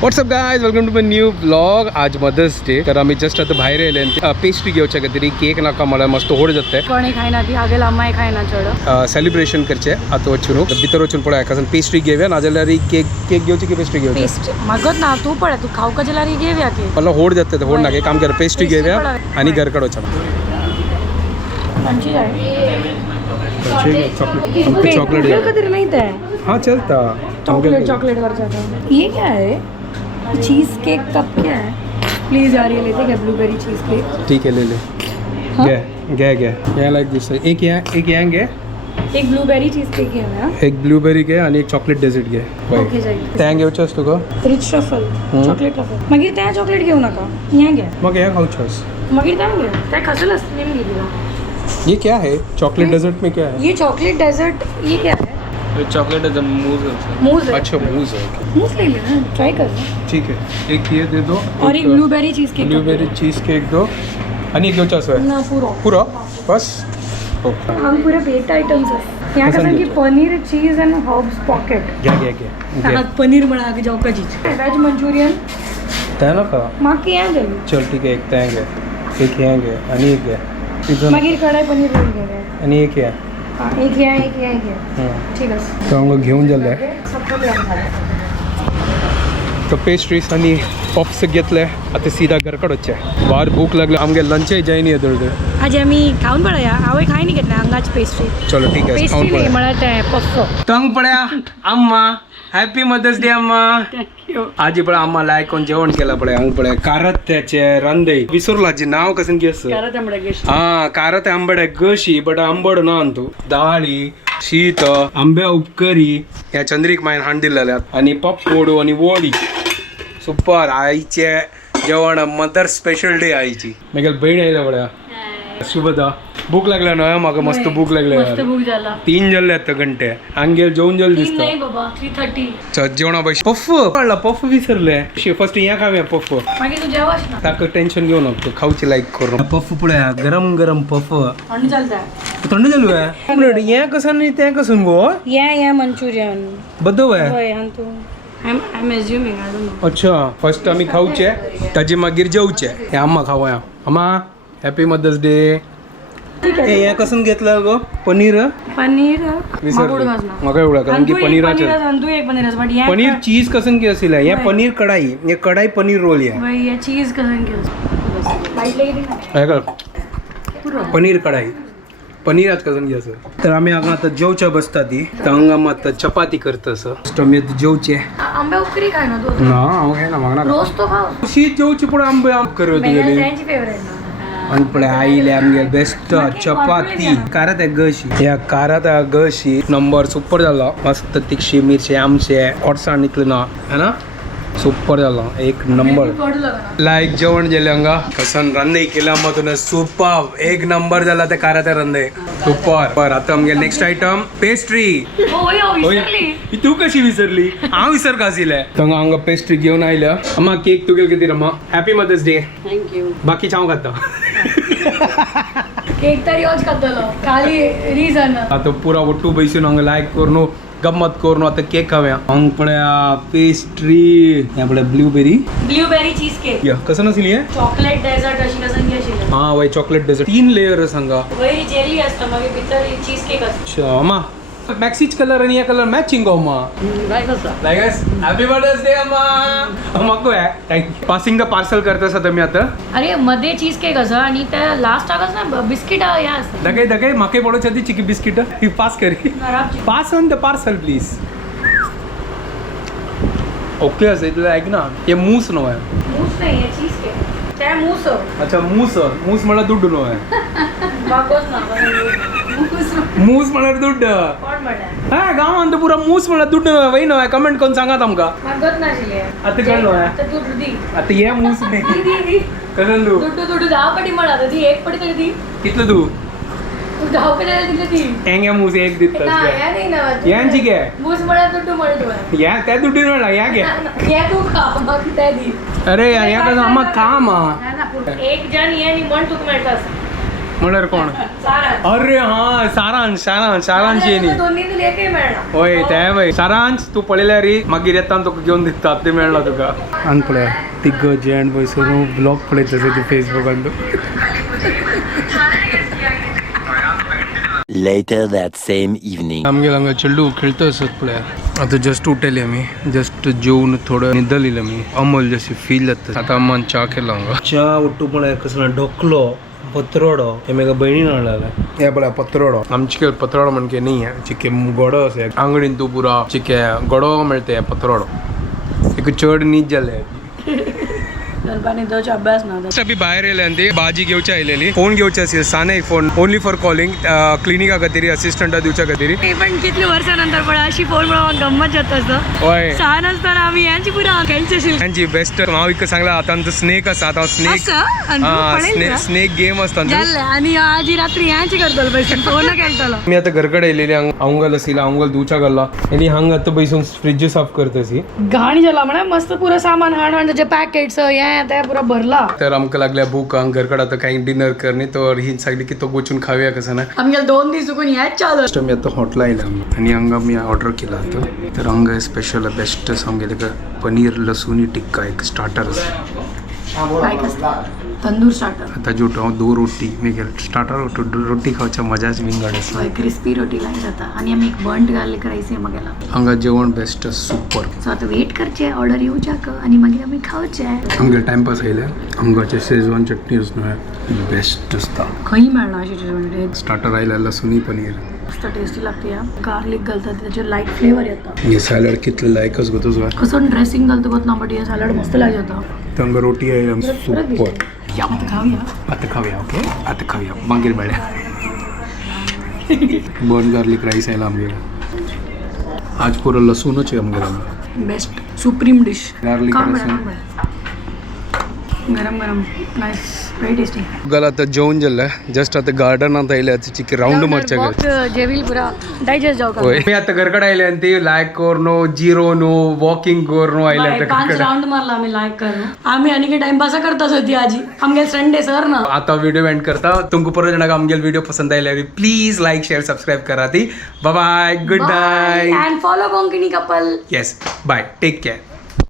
WhatsApp guys, welcome to my new blog. आज mother's day. तर आम्ही जस्ट आता भायर येयले पेस्ट्री घेवचे कितें केक नाका मला मस्त होड जाते कोणी खायना ती हागेल अम्माय खायना चढ सेलिब्रेशन करचे आता वचून भितर वचून पळय एका पेस्ट्री घेवया नाजाल्यार केक घेवची की पेस्ट्री घेवची पेस्ट मागत ना तू पळय तू खाऊ का जलारी घेवया की मला होड जाते होड नाका काम कर पेस्ट्री घेवया आणि घरकडे वचा पंची जाय चॉकलेट कधी नाही ते हाँ चलता चॉकलेट वर जाता. ये क्या है? चीज केक कप क्या है? प्लीज यार ये लेते क्या ब्लूबेरी चीज केक. ठीक है ले ले गे यहाँ लाइक दिस एक यहाँ गे एक ब्लूबेरी चीज केक है ना. एक ब्लूबेरी घे आणि एक चॉकलेट डेझर्ट घे. ओके जाईल. त्या घेवचेस तुका रिच ट्रफल चॉकलेट ट्रफल मागीर त्या चॉकलेट घेऊ नका या घ्या मग हे खाऊचेस मागीर त्या घ्या त्या खासल असते मी दिला. ये क्या है चॉकलेट डेजर्ट में क्या है ये चॉकलेट डेजर्ट ये क्या है? चॉकलेट है मूज मूज है. अच्छा मूज है मूज ले लेना ट्राई कर. ठीक है एक ये दे दो और एक blueberry cheesecake. Blueberry cheesecake दो आणि एक घेवचेस आहे ना पूरा बस ओके हम पूरे बेट आइटम्स है यहाँ का की पनीर चीज एंड हर्ब्स पॉकेट घ्या पनीर बना के जाओ का चीज वेज मंचूरियन त्या ना का माँ की यहाँ दे चल ठीक आहे एक त्या घे एक यहाँ घे आणि एक घे मागीर कढाई पनीर रोल घे आणि एक या हाँ एक यहाँ एक ठीक है तो हम घेऊन जाले सबको ले तो पेस्ट्रीज आणि पॉप्स घेतले आता सीधा घरकडे वच्चे बाहेर भूक लागली आमगे लंचही जायनी येदोडे आज आम्ही खाऊन पळया आवय खाय नाही घेतला अंगाची पेस्ट्री. चलो ठीक आहे खाऊन पेस्ट्री म्हणत आहे पफ्फ तंग पड्या अम्मा हॅपी मदर्स डे अम्मा. आजी पळय अम्मा लायक कोण जेवण केला पळय हांग पळय कारत त्याचे रंदे विसरला जी नाव कसन गेस हा कारत आंबड गशी बट आंबड ना अंतू दाळी शीत आंब्या उपकरी या चंद्रिक मायन हांड दिलेल्यात आणि पप्पोडू आणि वोळी सुपर आईचे जेवण मदर स्पेशल डे आईची मागीर बहीण आयल्या पळय शुभदा भूक लागल्या ना म्हाका मस्त भूक लागल्या मस्त भूक झाला 3 जाल्ले आता घंटे हांगेर जेवण जल्दी दिसता नाही बाबा 3:30 जेवणा पैसे पफ कळला पफ विसरले फर्स्ट या खाव्या पफ मागीर तू जेवास ना ताका टेन्शन घेऊ नको खाऊची लाईक करू पफ पळया गरम गरम पफ थंड चलता थंड चालू आहे ये कसं नाही ते कसं गो या मंचुरियन बद्दव आहे होय हां तू I'm assuming I don't know. अच्छा फर्स्ट आम्ही खाऊचे ताजे मागीर जेवचे हे अम्मा खावया अम्मा हॅपी मदर्स डे. हे कसं घेतलं गो पनीर म्हाका एवढा कारण की पनीराचे पनीर चीज कसं की असेल या पनीर कढाई ये कढाई पनीर रोल आहे चीज कसं पनीर कढाई पनीर आज कसं घ्यायचं तर आम्ही आता जेवच्या बसता ती तर हांगा आता चपाती करता असं आम्ही जेवचे आंब्या उकरी काय ना तू ना हांव घेना म्हाका रोज तो खाव शीत जेवची पुढे आंबे करत गेली त्यांची फेवरेट ना आणि पुढे आईले आमगे बेस्ट चपाती कारात आहे गशी या कारात आहे गशी नंबर सुपर झाला मस्त तिखशी मिरची आमचे अडसाण निघलं ना है ना सुपर झाला एक नंबर लाईक जेवण जेले हंगा कसन रंदे केला मग तुला सुपर एक नंबर झाला ते कारात रंदे सुपर पर आता आमगे नेक्स्ट आयटम पेस्ट्री. तू कशी विसरली हांव विसर कासिले तर हांगा पेस्ट्री घेऊन आयल्या अम्मा केक तुगेल किती रमा हॅपी मदर्स डे. थँक्यू बाकी हांव खाता केक तरी आज खातलो खाली रीजन आता पुरा वट्टू बैसून हांगा लायक करून गम्मत करून आता केक खाव्या हांग पळया पेस्ट्री या पळय ब्लूबेरी चीज केक या कसं नसली हे चॉकलेट डेझर्ट अशी कसं घ्यायची हा वय चॉकलेट डेझर्ट 3 लेयर सांगा वय जेली असतं मग भितर चीज केक असतं. अच्छा अम्मा मॅक्सीच कलर आणि या कलर मॅचिंग गो अम्मा लाईक हॅपी बर्थडे डे अम्मा अम्मा को आहे थँक्यू पासिंग द पार्सल करतस आता मी आता अरे मध्ये चीज केक असं आणि त्या लास्ट आगस ना बिस्किट या असतं दगे दगे माके पडोच्या ती चिकी बिस्किट ही पास करी pass on the parcel please okay असं इथलं ऐक ना हे मूस नो आहे मूस नाही आहे चीज केक त्या मूस अच्छा मूस मला दुड्डू नो आहे मूस म्हळ्यार दुड्ड हा गांवांत पुरा मूस म्हळ्यार दुड्ड वय न्हय कमेंट करून सांगात आमकां आता कळलो आता हे मूस न्ही कसं तू दुड्डू 10 पटी म्हणा ती एक पटी तरी दी कितलं तू 10 पटी दिली ती हेंगे मूस एक दिता नाही ना यांची घे मूस म्हणा दुड्डू म्हणतो या त्या दुड्डी म्हणा या घे या तू खा मग त्या दी अरे यार या कसं आम्हा काम एक जण ये आणि म्हण तुक मेळटास म्हणल्यार कोण अरे हा सारांश येणी होय ते भाई सारांश तू पळयल्या रे मागीर येता तुका घेवन दिसता ते मेळना तुका आनी पळय तिग जेंट बसून ब्लॉग पळयत तसो फेसबुकान तू Later that same evening. आमगे हांगा चेडू खेळतो असत पळय आता जस्ट उठले आमी जस्ट जेवन थोडं न्हिदलेले आमी अमल जशी फील जाता आता अम्मान चा केला हांगा चा उठू पळय कसलो ढोकलो पत्रोडो हे मेगा बहिणीन हाडला हे पळय पत्रोडो आमचे पत्रोडो म्हणजे न्ही चिके गोडो असे आंगडीन तू पुरा चिके गोडो मेळते पत्रोडो एक चड न्हीद जाले अभ्यास ना अभी भायर येयले आनी ती भाजी घेवची आयलेली फोन घेवचे आसले साने फोन ओनली फॉर कॉलिंग क्लिनिका खातीर असिस्टंटा दिवच्या खातीर पण कितले वर्षानंतर पण अशी फोन म्हणून गंमत जात असं होय सहा नसताना आम्ही यांची पुरा खेळची त्यांची बेस्ट हांव एक सांगला आता आमचं स्नेक आसा आता स्नेक स्नेक गेम असता आणि आजी रात्री यांची करतलो पैसे फोन खेळतलो मी आता घरकडे येयलेली अवंगल आसली अवंगल धुवच्या घालला आणि हांगा आता बैसून फ्रीज साफ करतसी घाणी झाला म्हणा मस्त पुरं सामान हाण त्याचे पॅकेट्स हे त्या पुरा भरला तर आमकां लागल्या भूक हांग घरकडे आता काही डिनर करणे तर ही सांगली की तो गोचून खाऊया कसं ना आमगे 2 दीस चुकून याच चालू मी आता हॉटला आयला आणि हांगा मी ऑर्डर केला आता तर हांगा स्पेशल बेस्ट सांगले का पनीर लसूणी टिक्का एक स्टार्टर तंदूर स्टार्टर आता जो दो रोटी मी स्टार्टर रोटी खावच्या मजाच विंगड आसा क्रिस्पी रोटी लागत जाता आणि आम्ही एक बंट गार्लिक राईस हे मगेला हांगा जेवण बेस्ट सुपर सो आता वेट करचे ऑर्डर येऊच्याक आणि मागीर आम्ही खावचे हांगा टाइमपास आयले हांगाचे शेजवान चटणी न्हू बेस्ट आसता खंय मेळना अशी स्टार्टर आयला लसूणी पनीर मस्त टेस्टी लागते या गार्लिक घालतात त्याचे लाईट फ्लेवर येता हे सॅलड कितले लायकच गो तुझं कसं ड्रेसिंग घालतो गत ना बट हे सॅलड मस्त लागत होता हांगा रोटी आयला सुपर आता खाऊया आता खाऊया ओके आता खाऊया मागीर मेळ्या बर्न गार्लिक राईस आयला आमगेर आज पुरो लसूणच आहे आमगेर बेस्ट सुप्रीम डिश गार्लिक लसूण गरम गरम नाईस व्हेरी टेस्टी गल आता जेवण जेल्लें जस्ट आता गार्डनात आयले चिकी राउंड मारच्या गेले जेवील पुरा डायजेस्ट जाऊ होय मी आता घरकडे आयले आणि ते लायक करनो जिरो नो वॉकिंग करनो आयले आता 5 राउंड मारला आम्ही लाईक करू आम्ही आणि टाइम पास करताच होती आजी आमगे संडे सर ना आता व्हिडिओ एंड करता तुमको परत जणांक आमगे व्हिडिओ पसंद आयल्यार प्लीज लाईक शेअर सबस्क्राईब करा ती bye bye good night and follow Konkani couple yes bye take care